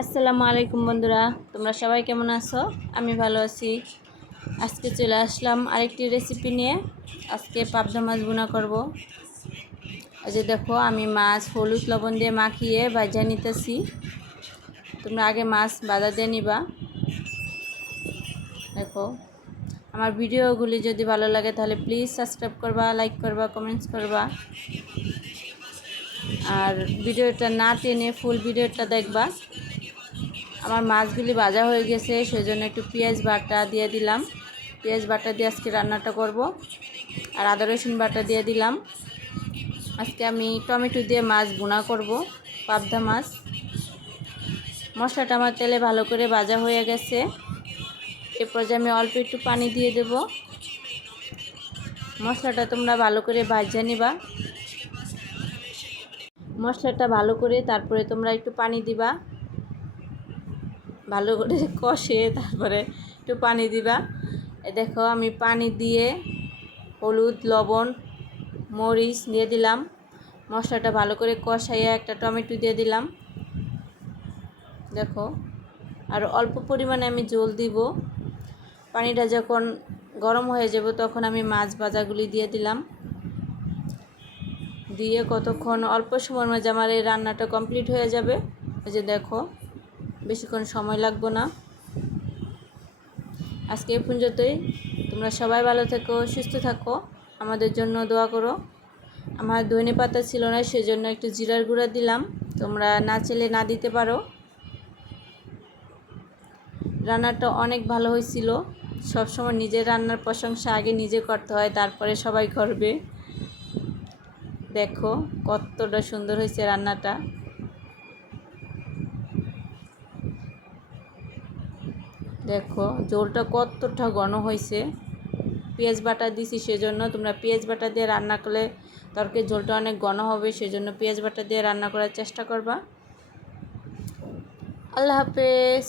আসসালামু আলাইকুম বন্ধুরা, তোমরা সবাই কেমন আছো? আমি ভালো আছি। আজকে চলে আসলাম আরেকটি রেসিপি নিয়ে। আজকে পাবদা মাছ ভুনা করব। এই যে দেখো, আমি মাছ হলুদ লবণ দিয়ে মাখিয়ে ভাজা নিতেছি। তোমরা আগে মাছ ভাজা দিয়ে নিবা। দেখো, আমার ভিডিওগুলি যদি ভালো লাগে তাহলে প্লিজ সাবস্ক্রাইব করবা, লাইক করবা, কমেন্টস করবা। আর ভিডিওটা না টেনে ফুল ভিডিওটা দেখবা। আমার মাছগুলি ভাজা হয়ে গেছে, সেজন্য একটু পেঁয়াজ বাটা দিয়ে দিলাম। পেঁয়াজ বাটা দিয়ে আজকে রান্নাটা করব। আর আদা রসুন বাটা দিয়ে দিলাম। আজকে আমি টমেটো দিয়ে মাছ ভুনা করব, পাবদা মাছ। মশলাটা আমার তেলে ভালো করে ভাজা হয়ে গেছে। এরপর যে আমি অল্প একটু পানি দিয়ে দেব। মশলাটা তোমরা ভালো করে ভাজা নিবা। মশলাটা ভালো করে তারপরে তোমরা একটু পানি দিবা, ভালো করে কষে তারপরে একটু পানি দিবা। দেখো, আমি পানি দিয়ে হলুদ লবণ মরিচ দিয়ে দিলাম। মশলাটা ভালো করে কষাইয়া একটা টমেটো দিয়ে দিলাম। দেখো, আর অল্প পরিমাণে আমি জল দিব। পানিটা যখন গরম হয়ে যাব তখন আমি মাছ ভাজাগুলি দিয়ে দিলাম। দিয়ে কতক্ষণ অল্প সময়ের মাঝে আমার এই রান্নাটা কমপ্লিট হয়ে যাবে। এই যে দেখো, বেশিক্ষণ সময় লাগবে না। আজকে এই পর্যন্তই। তোমরা সবাই ভালো থেকো, সুস্থ থাকো, আমাদের জন্য দোয়া করো। আমার ধনে পাতা ছিল না, সেজন্য একটু জিরার গুঁড়া দিলাম। তোমরা না চাইলে না দিতে পারো। রান্নাটা অনেক ভালো হয়েছিল। সবসময় নিজের রান্নার প্রশংসা আগে নিজে করতে হয়, তারপরে সবাই করবে। দেখো কতটা সুন্দর হয়েছে রান্নাটা। দেখো ঝোলটা কতটা ঘন হয়েছে। পেঁয়াজ বাটা দিছি, সেজন্য তোমরা পেঁয়াজ বাটা দিয়ে রান্না করলে তরকারির ঝোলটা অনেক ঘন হবে, সেজন্য পেঁয়াজ বাটা দিয়ে রান্না করার চেষ্টা করবা। আল্লাহ হাফেজ।